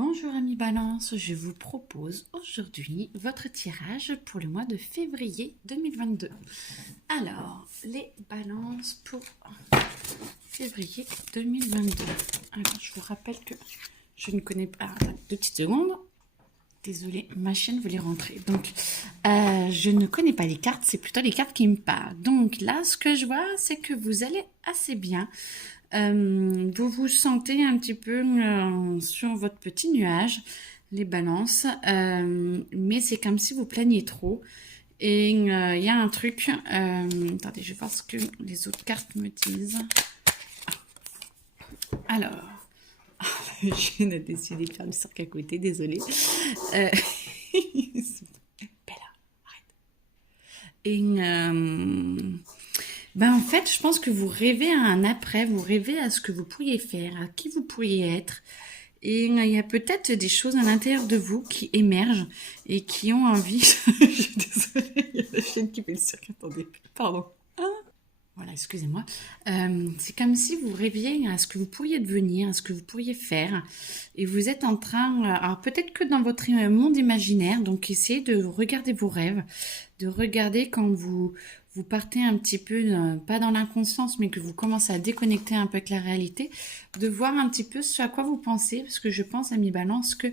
Bonjour amis Balance, je vous propose aujourd'hui votre tirage pour le mois de février 2022. Alors, les balances pour février 2022. Alors, je vous rappelle que je ne connais pas... Attends, 2 petites secondes. Désolée, ma chaîne voulait rentrer. Donc, je ne connais pas les cartes, c'est plutôt les cartes qui me parlent. Donc là, ce que je vois, c'est que vous allez assez bien. Vous vous sentez un petit peu sur votre petit nuage, les balances, mais c'est comme si vous planiez trop. Et il y a un truc, attendez, je vais voir ce que les autres cartes me disent. Alors, je viens de décider de faire du cirque à côté, désolée. Bella, arrête. Et en fait, je pense que vous rêvez à un après, vous rêvez à ce que vous pourriez faire, à qui vous pourriez être. Et il y a peut-être des choses à l'intérieur de vous qui émergent et qui ont envie... Je suis désolée, il y a la chaîne qui fait le cirque. Attendez, pardon. Voilà, excusez-moi. C'est comme si vous rêviez à ce que vous pourriez devenir, à ce que vous pourriez faire. Et vous êtes en train... alors peut-être que dans votre monde imaginaire, donc essayez de regarder vos rêves, de regarder quand vous partez un petit peu, pas dans l'inconscience, mais que vous commencez à déconnecter un peu avec la réalité, de voir un petit peu ce à quoi vous pensez, parce que je pense, amis Balance, que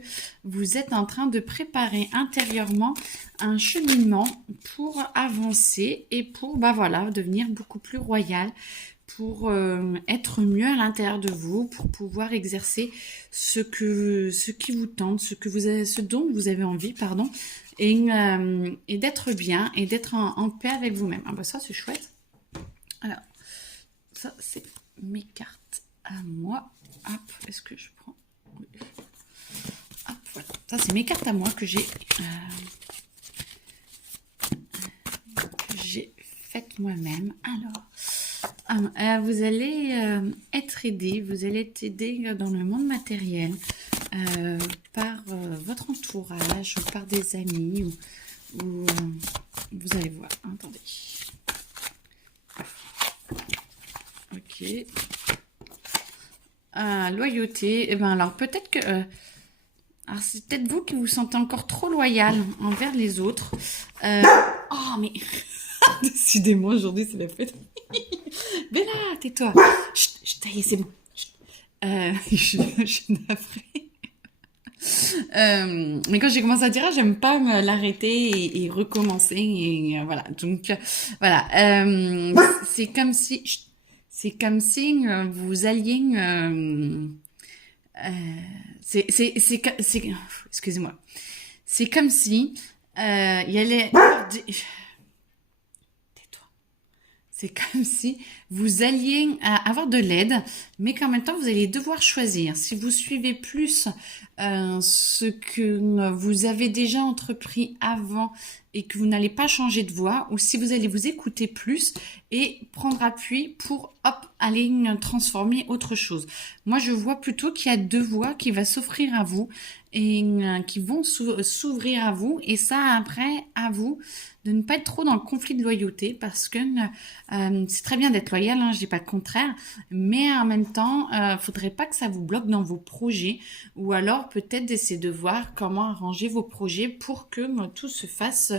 vous êtes en train de préparer intérieurement un cheminement pour avancer et pour, voilà, devenir beaucoup plus royal, pour être mieux à l'intérieur de vous, pour pouvoir exercer ce qui vous tente, ce dont vous avez envie, pardon, et d'être bien et d'être en paix avec vous-même. Ah bah ça c'est chouette. Alors, ça c'est mes cartes à moi. Hop, est-ce que je prends... Oui. Hop, voilà. Ça c'est mes cartes à moi que j'ai faites moi-même. Alors, vous allez être aidé, vous allez être aidé dans le monde matériel par votre entourage ou par des amis ou vous allez voir. Attendez. Ok. Loyauté. Eh ben alors peut-être que alors c'est peut-être vous qui vous sentez encore trop loyal envers les autres. Oh mais décidément aujourd'hui c'est la fête. Bella, tais-toi. Chut, taillez, c'est bon. Je suis navrée. Mais quand j'ai commencé à dire, j'aime pas l'arrêter et recommencer. Et voilà. Donc, voilà. C'est comme si vous alliez. Excusez-moi. C'est comme si il y allait. C'est comme si vous alliez avoir de l'aide, mais qu'en même temps, vous allez devoir choisir. Si vous suivez plus ce que vous avez déjà entrepris avant et que vous n'allez pas changer de voie, ou si vous allez vous écouter plus et prendre appui pour, hop, aller transformer autre chose. Moi, je vois plutôt qu'il y a 2 voies qui vont s'offrir à vous et qui vont s'ouvrir à vous. Et ça, après, à vous de ne pas être trop dans le conflit de loyauté parce que c'est très bien d'être loyal, hein, je dis pas le contraire, mais en même temps, faudrait pas que ça vous bloque dans vos projets ou alors peut-être d'essayer de voir comment arranger vos projets pour que tout se fasse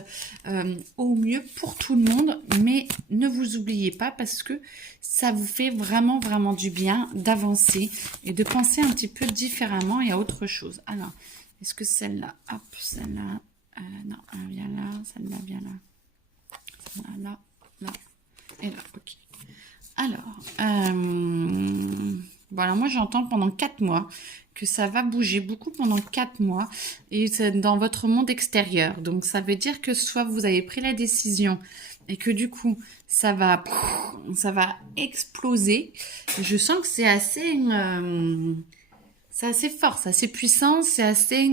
au mieux pour tout le monde, mais ne vous oubliez pas parce que ça vous fait vraiment, vraiment du bien d'avancer et de penser un petit peu différemment et à autre chose. Alors, est-ce que celle-là, hop, celle-là, non, elle vient là, celle-là vient là. Celle-là, là, et là, ok. Alors, voilà, moi j'entends pendant 4 mois que ça va bouger beaucoup pendant 4 mois et c'est dans votre monde extérieur. Donc ça veut dire que soit vous avez pris la décision et que du coup ça va exploser. Je sens que c'est assez fort, c'est assez puissant, c'est assez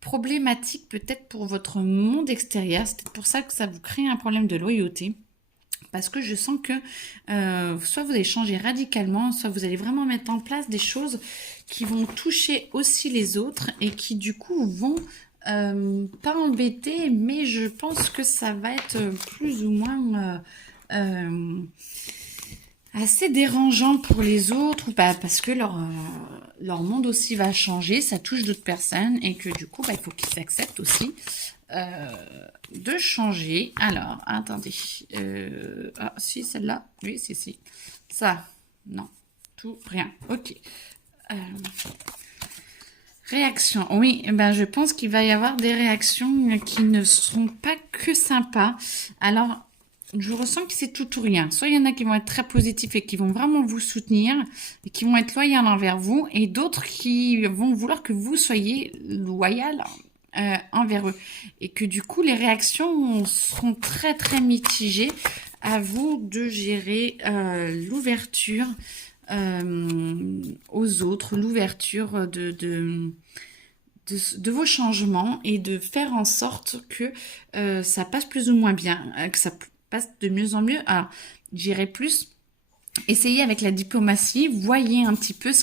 problématique peut-être pour votre monde extérieur. C'est peut-être pour ça que ça vous crée un problème de loyauté. Parce que je sens que soit vous allez changer radicalement, soit vous allez vraiment mettre en place des choses qui vont toucher aussi les autres et qui du coup vont pas embêter, mais je pense que ça va être plus ou moins assez dérangeant pour les autres, ou pas parce que leur monde aussi va changer, ça touche d'autres personnes et que du coup, il faut qu'ils s'acceptent aussi euh, de changer. Alors, attendez. Ah, si, celle-là. Oui, si. Ça, non. Tout, rien. Ok. Euh, Réaction. Oui, je pense qu'il va y avoir des réactions qui ne seront pas que sympas. Alors, je ressens que c'est tout ou rien. Soit il y en a qui vont être très positifs et qui vont vraiment vous soutenir et qui vont être loyaux envers vous, et d'autres qui vont vouloir que vous soyez loyal envers eux. Et que du coup, les réactions seront très très mitigées. À vous de gérer l'ouverture aux autres, l'ouverture de vos changements et de faire en sorte que ça passe plus ou moins bien, que ça passe de mieux en mieux. Alors, j'irai plus. Essayez avec la diplomatie, voyez un petit peu ce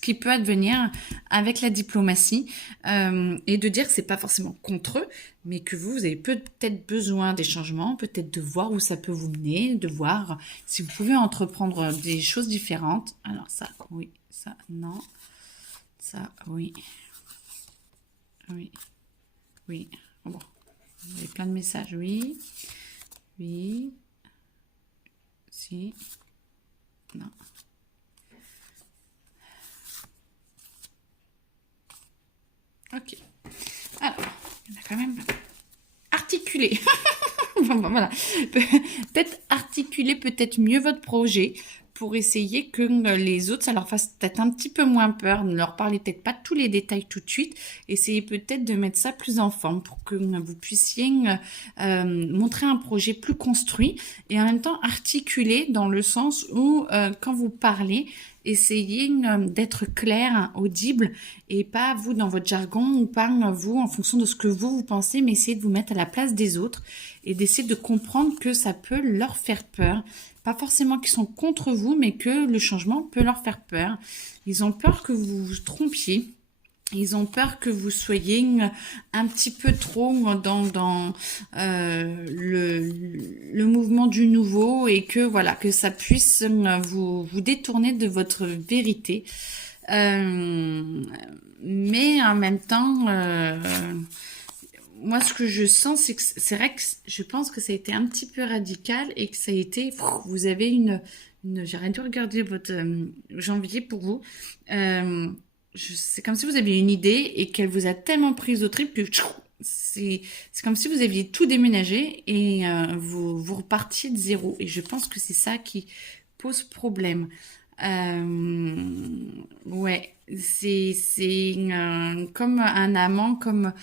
qui peut advenir avec la diplomatie et de dire que c'est pas forcément contre eux, mais que vous avez peut-être besoin des changements, peut-être de voir où ça peut vous mener, de voir si vous pouvez entreprendre des choses différentes. Alors ça, oui, ça, non, ça, oui, oui, oui. Bon, vous avez plein de messages, oui, oui, si. Non. Ok. Alors, il y en a quand même articulé. Voilà. Peut-être articuler peut-être mieux votre projet pour essayer que les autres, ça leur fasse peut-être un petit peu moins peur. Ne leur parlez peut-être pas tous les détails tout de suite. Essayez peut-être de mettre ça plus en forme pour que vous puissiez montrer un projet plus construit et en même temps articulé dans le sens où quand vous parlez, essayez d'être clair, audible, et pas vous dans votre jargon ou pas vous en fonction de ce que vous pensez, mais essayez de vous mettre à la place des autres et d'essayer de comprendre que ça peut leur faire peur. Pas forcément qu'ils sont contre vous, mais que le changement peut leur faire peur. Ils ont peur que vous vous trompiez. Ils ont peur que vous soyez un petit peu trop dans le mouvement du nouveau et que voilà que ça puisse vous détourner de votre vérité. Mais en même temps, moi ce que je sens, c'est que c'est vrai que je pense que ça a été un petit peu radical et que ça a été, vous avez j'arrête de regarder votre janvier pour vous. C'est comme si vous aviez une idée et qu'elle vous a tellement prise au trip que c'est comme si vous aviez tout déménagé et vous repartiez de zéro. Et je pense que c'est ça qui pose problème. Ouais, c'est comme un amant, comme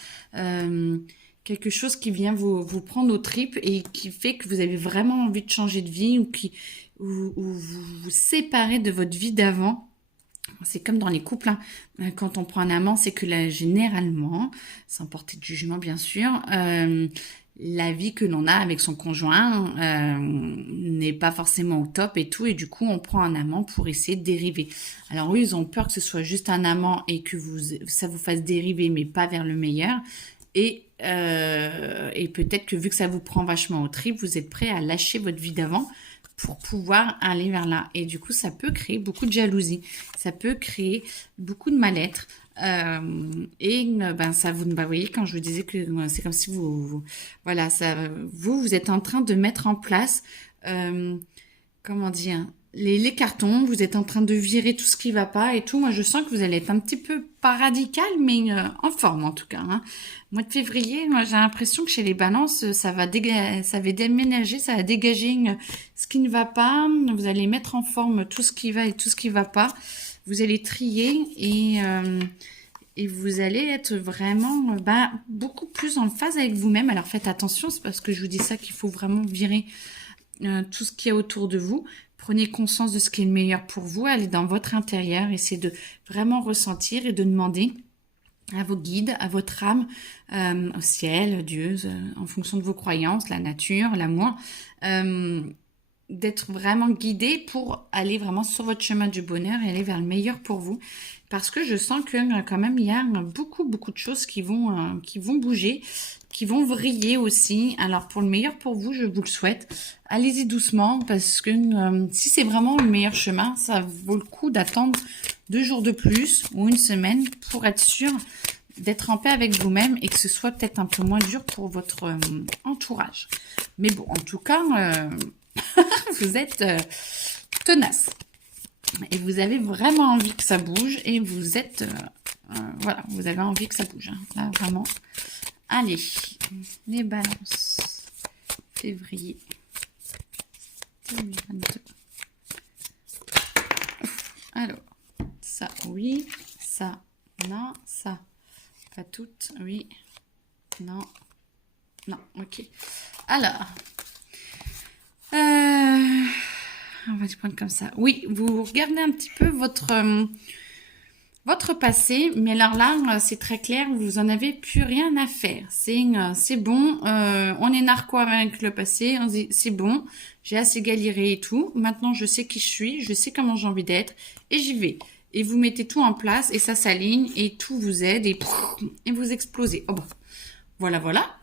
quelque chose qui vient vous prendre aux tripes et qui fait que vous avez vraiment envie de changer de vie ou vous vous séparez de votre vie d'avant. C'est comme dans les couples, hein. Quand on prend un amant, c'est que là, généralement, sans porter de jugement bien sûr, la vie que l'on a avec son conjoint n'est pas forcément au top et tout, et du coup on prend un amant pour essayer de dériver. Alors oui, ils ont peur que ce soit juste un amant et que ça vous fasse dériver, mais pas vers le meilleur. Et peut-être que vu que ça vous prend vachement au trip, vous êtes prêt à lâcher votre vie d'avant pour pouvoir aller vers là. Et du coup, ça peut créer beaucoup de jalousie. Ça peut créer beaucoup de mal-être. Ça vous voyez, quand je vous disais que c'est comme si voilà, vous êtes en train de mettre en place comment dire, les cartons, vous êtes en train de virer tout ce qui va pas et tout. Moi, je sens que vous allez être un petit peu pas radical, mais en forme en tout cas, hein. Mois de février, moi, j'ai l'impression que chez les balances, ça va déménager, ça va dégager ce qui ne va pas. Vous allez mettre en forme tout ce qui va et tout ce qui va pas. Vous allez trier et vous allez être vraiment beaucoup plus en phase avec vous-même. Alors faites attention, c'est parce que je vous dis ça qu'il faut vraiment virer tout ce qu'il y a autour de vous. Prenez conscience de ce qui est le meilleur pour vous. Allez dans votre intérieur, essayez de vraiment ressentir et de demander à vos guides, à votre âme, au ciel, Dieu, en fonction de vos croyances, la nature, l'amour, d'être vraiment guidé pour aller vraiment sur votre chemin du bonheur et aller vers le meilleur pour vous. Parce que je sens que quand même il y a beaucoup de choses qui vont bouger qui vont vriller aussi. Alors pour le meilleur pour vous, je vous le souhaite. Allez-y doucement parce que si c'est vraiment le meilleur chemin, ça vaut le coup d'attendre 2 jours de plus ou une semaine pour être sûr d'être en paix avec vous-même et que ce soit peut-être un peu moins dur pour votre entourage. Mais bon, en tout cas, vous êtes tenace. Et vous avez vraiment envie que ça bouge et vous êtes... voilà, vous avez envie que ça bouge. Hein. Là, vraiment. Allez, les balances. Février 2022. Alors, ça, oui. Ça, non. Ça, pas toutes. Oui. Non. Non, ok. Alors, on va les prendre comme ça. Oui, vous regardez un petit peu votre passé, mais alors là, c'est très clair, vous en avez plus rien à faire. C'est bon, on est narquois avec le passé, on dit c'est bon, j'ai assez galéré et tout. Maintenant, je sais qui je suis, je sais comment j'ai envie d'être et j'y vais. Et vous mettez tout en place et ça s'aligne et tout vous aide et vous explosez. Oh bah. Voilà, voilà.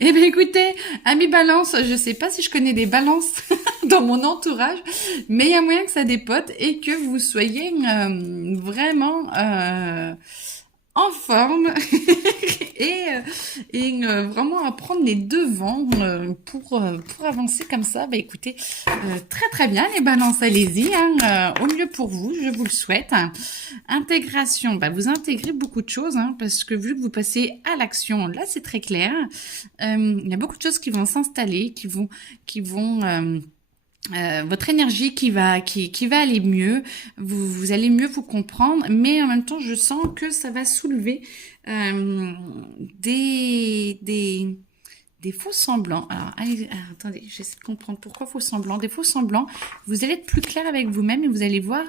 Eh bien, écoutez, amis balance, je sais pas si je connais des balances dans mon entourage, mais il y a moyen que ça dépote et que vous soyez vraiment en forme et vraiment à prendre les devants pour avancer comme ça. Bah écoutez, très très bien les balances, allez-y, hein, au mieux pour vous, je vous le souhaite. Intégration, bah vous intégrez beaucoup de choses, hein, parce que vu que vous passez à l'action, là c'est très clair. Il y a beaucoup de choses qui vont s'installer, qui vont votre énergie qui va aller mieux, vous allez mieux vous comprendre, mais en même temps je sens que ça va soulever des faux semblants. Alors, attendez, j'essaie de comprendre pourquoi faux semblants. Des faux semblants, vous allez être plus clair avec vous-même et vous allez voir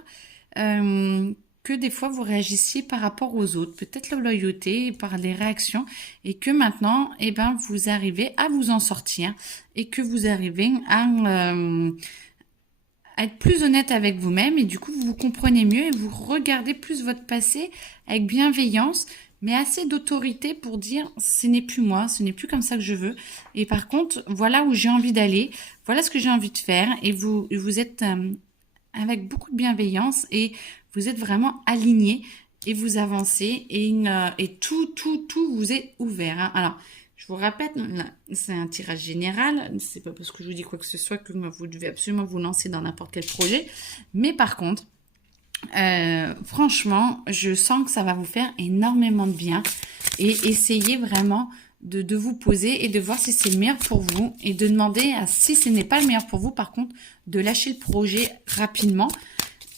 que des fois vous réagissiez par rapport aux autres, peut-être la loyauté par les réactions, et que maintenant, eh ben, vous arrivez à vous en sortir et que vous arrivez à être plus honnête avec vous-même et du coup vous vous comprenez mieux et vous regardez plus votre passé avec bienveillance, mais assez d'autorité pour dire ce n'est plus moi, ce n'est plus comme ça que je veux. Et par contre, voilà où j'ai envie d'aller, voilà ce que j'ai envie de faire et vous êtes avec beaucoup de bienveillance et vous êtes vraiment aligné et vous avancez et tout vous est ouvert. Hein. Alors, je vous répète, c'est un tirage général. C'est pas parce que je vous dis quoi que ce soit que vous devez absolument vous lancer dans n'importe quel projet. Mais par contre, franchement, je sens que ça va vous faire énormément de bien. Et essayez vraiment de vous poser et de voir si c'est le meilleur pour vous. Et de demander, si ce n'est pas le meilleur pour vous, par contre, de lâcher le projet rapidement.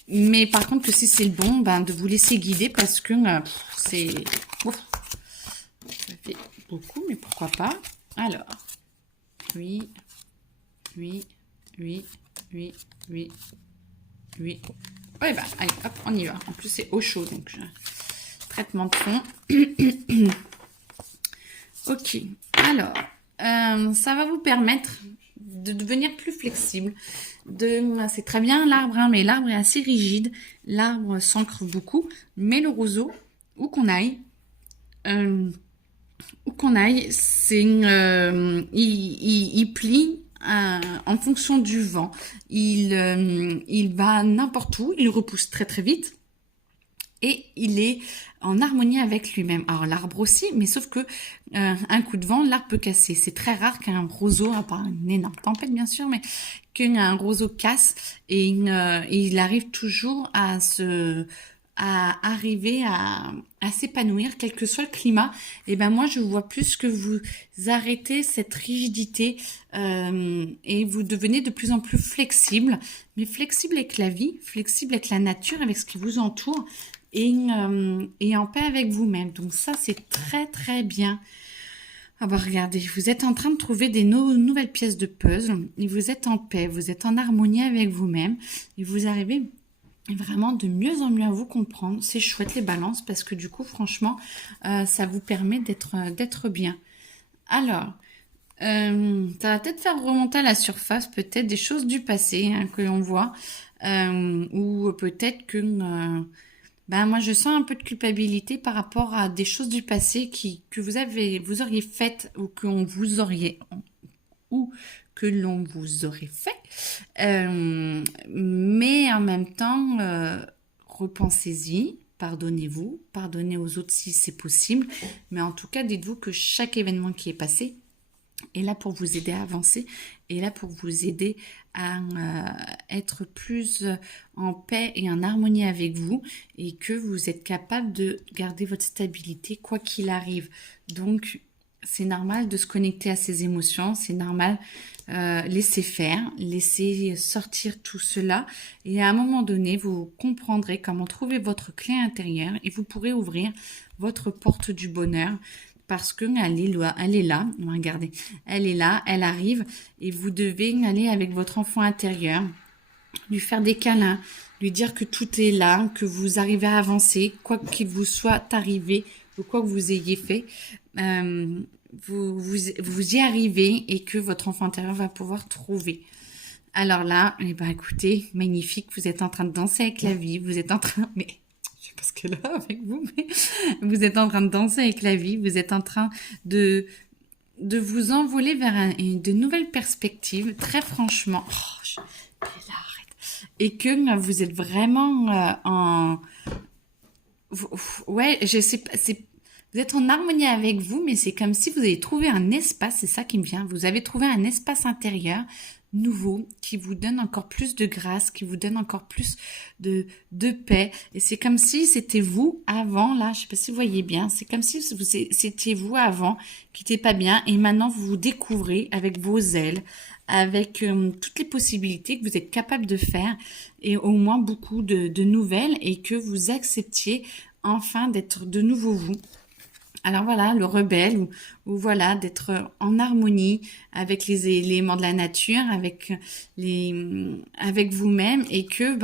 Mais par contre, que si c'est le bon, ben, de vous laisser guider parce que c'est... Ouf, ça fait beaucoup, mais pourquoi pas. Alors, oui. Oui. Oui, bah, allez, hop, on y va. En plus, c'est eau chaude, donc traitement de fond. Ok, alors, ça va vous permettre de devenir plus flexible. C'est très bien l'arbre, hein, mais l'arbre est assez rigide. L'arbre s'ancre beaucoup, mais le roseau, où qu'on aille, c'est il plie en fonction du vent. Il va n'importe où, il repousse très très vite et il est en harmonie avec lui-même. Alors l'arbre aussi, mais sauf que un coup de vent, l'arbre peut casser. C'est très rare qu'un roseau, à part une énorme tempête bien sûr, mais qu'un roseau casse et il arrive toujours à arriver à s'épanouir, quel que soit le climat. Et ben moi, je vois plus que vous arrêtez cette rigidité et vous devenez de plus en plus flexible, mais flexible avec la vie, flexible avec la nature, avec ce qui vous entoure et en paix avec vous-même. Donc ça, c'est très très bien. Ah bah regardez, vous êtes en train de trouver des nouvelles pièces de puzzle et vous êtes en paix, vous êtes en harmonie avec vous-même et vous arrivez vraiment de mieux en mieux à vous comprendre. C'est chouette les balances parce que du coup franchement ça vous permet d'être bien. Alors ça va peut-être faire remonter à la surface peut-être des choses du passé hein, que l'on voit ou peut-être que Ben moi je sens un peu de culpabilité par rapport à des choses du passé que vous auriez faites ou que l'on vous aurait fait. Mais en même temps, repensez-y, pardonnez-vous, pardonnez aux autres si c'est possible. Mais en tout cas, dites-vous que chaque événement qui est passé est là pour vous aider à avancer, est là pour vous aider à être plus en paix et en harmonie avec vous, et que vous êtes capable de garder votre stabilité quoi qu'il arrive. Donc, c'est normal de se connecter à ses émotions, c'est normal, laisser faire, laisser sortir tout cela, et à un moment donné, vous comprendrez comment trouver votre clé intérieure et vous pourrez ouvrir votre porte du bonheur, parce que elle est là, regardez, elle est là, elle arrive, et vous devez aller avec votre enfant intérieur, lui faire des câlins, lui dire que tout est là, que vous arrivez à avancer, quoi qu'il vous soit arrivé, ou quoi que vous ayez fait, vous y arrivez, et que votre enfant intérieur va pouvoir trouver. Alors là, eh ben écoutez, magnifique, vous êtes en train de danser avec la vie, vous êtes en train, mais je sais pas ce qu'elle a avec vous, mais vous êtes en train de danser avec la vie, vous êtes en train de vous envoler vers de nouvelles perspectives, très franchement. Là, arrête. Et que vous êtes vraiment ouais, je sais pas, vous êtes en harmonie avec vous, mais c'est comme si vous avez trouvé un espace, c'est ça qui me vient, vous avez trouvé un espace intérieur nouveau qui vous donne encore plus de grâce, qui vous donne encore plus de paix. Et c'est comme si c'était vous avant, là, je sais pas si vous voyez bien, c'est comme si c'était vous avant qui n'était pas bien, et maintenant vous vous découvrez avec vos ailes, avec toutes les possibilités que vous êtes capable de faire, et au moins beaucoup de nouvelles, et que vous acceptiez enfin d'être de nouveau vous. Alors voilà, le rebelle, ou voilà, d'être en harmonie avec les éléments de la nature, avec vous-même, et que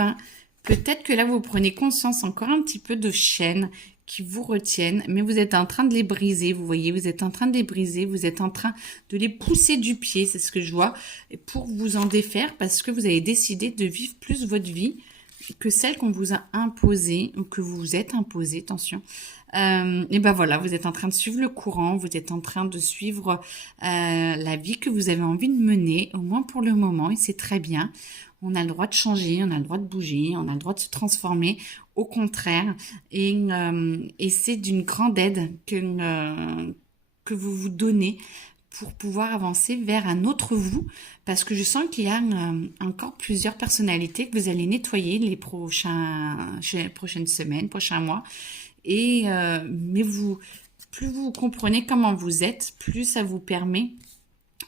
peut-être que là vous prenez conscience encore un petit peu de chaînes qui vous retiennent, mais vous êtes en train de les briser, vous voyez, vous êtes en train de les briser, vous êtes en train de les pousser du pied, c'est ce que je vois, pour vous en défaire, parce que vous avez décidé de vivre plus votre vie que celle qu'on vous a imposée, ou que vous vous êtes imposée, attention. Et ben voilà, vous êtes en train de suivre le courant, vous êtes en train de suivre la vie que vous avez envie de mener, au moins pour le moment, et c'est très bien. On a le droit de changer, on a le droit de bouger, on a le droit de se transformer, au contraire, et c'est d'une grande aide que vous vous donnez pour pouvoir avancer vers un autre vous, parce que je sens qu'il y a encore plusieurs personnalités que vous allez nettoyer les prochaines semaines, prochains mois, et mais plus vous comprenez comment vous êtes, plus ça vous permet.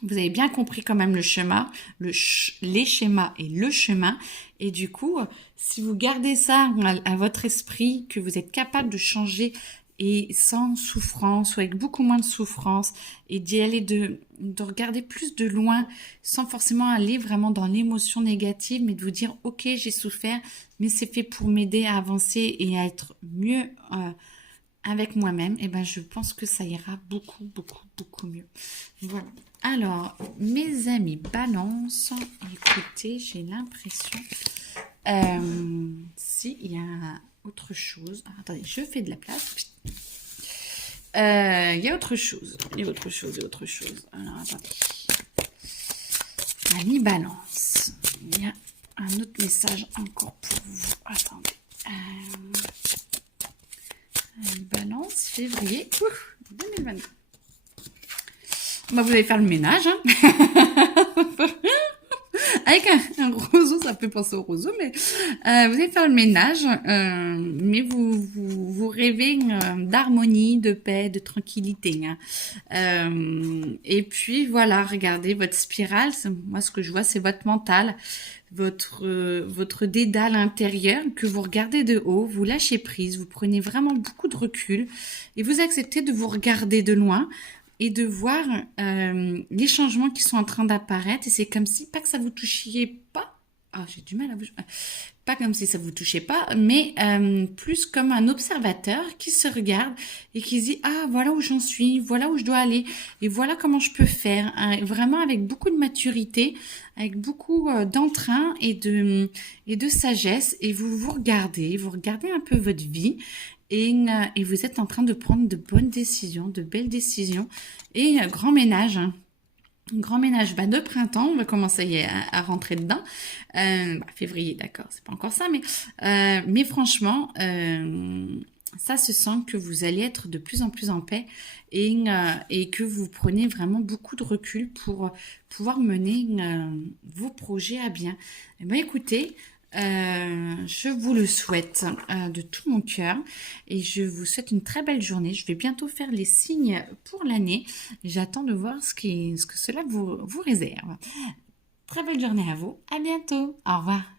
Vous avez bien compris quand même le schéma, les schémas et le chemin. Et du coup, si vous gardez ça à votre esprit, que vous êtes capable de changer, et sans souffrance, ou avec beaucoup moins de souffrance, et d'y aller de regarder plus de loin, sans forcément aller vraiment dans l'émotion négative, mais de vous dire, ok, j'ai souffert, mais c'est fait pour m'aider à avancer et à être mieux avec moi-même, et je pense que ça ira beaucoup, beaucoup, beaucoup mieux. Voilà. Alors, mes amis balance, écoutez, j'ai l'impression, il y a autre chose. Ah, attendez, je fais de la place. Il y a autre chose. Il y a autre chose. Alors, attendez. Ami balance. Il y a un autre message encore pour vous. Attendez. Balance, février 2022. Vous allez faire le ménage. Avec un roseau, ça fait penser au roseau, mais vous allez faire le ménage, mais vous rêvez d'harmonie, de paix, de tranquillité. Et puis voilà, regardez votre spirale. Moi, ce que je vois, c'est votre mental, votre dédale intérieur que vous regardez de haut, vous lâchez prise, vous prenez vraiment beaucoup de recul et vous acceptez de vous regarder de loin, et de voir les changements qui sont en train d'apparaître. Et c'est comme si, pas que ça vous touchiez pas, j'ai du mal à vous, pas comme si ça vous touchait pas, mais plus comme un observateur qui se regarde et qui se dit ah voilà où j'en suis, voilà où je dois aller et voilà comment je peux faire, hein. Vraiment avec beaucoup de maturité, avec beaucoup d'entrain et de sagesse et vous regardez un peu votre vie et vous êtes en train de prendre de bonnes décisions, de belles décisions et grand ménage, hein. Grand ménage de printemps, on va commencer à rentrer dedans. Février, d'accord, c'est pas encore ça, mais franchement, ça se sent que vous allez être de plus en plus en paix et que vous prenez vraiment beaucoup de recul pour pouvoir mener vos projets à bien. Eh bien, écoutez, je vous le souhaite de tout mon cœur et je vous souhaite une très belle journée. Je vais bientôt faire les signes pour l'année. J'attends de voir ce que cela vous réserve. Très belle journée à vous. À bientôt. Au revoir.